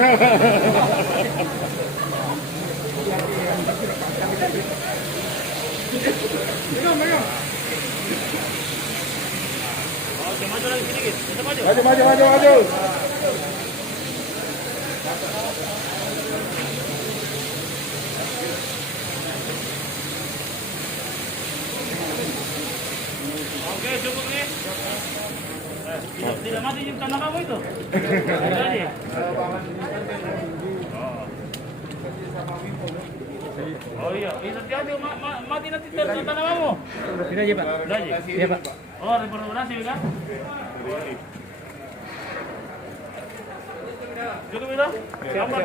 Oke, maju lagi sedikit. Kita maju. Maju. Oke, cukup nih. Tidak mati juga tanah kamu itu. Jadi. Oh iya, hati-hati mati nanti tanah kamu. Sudah aja, Pak. Sudah aja. Iya, Pak. Oh, rekomendasi kan? Cukup itu? Siapa?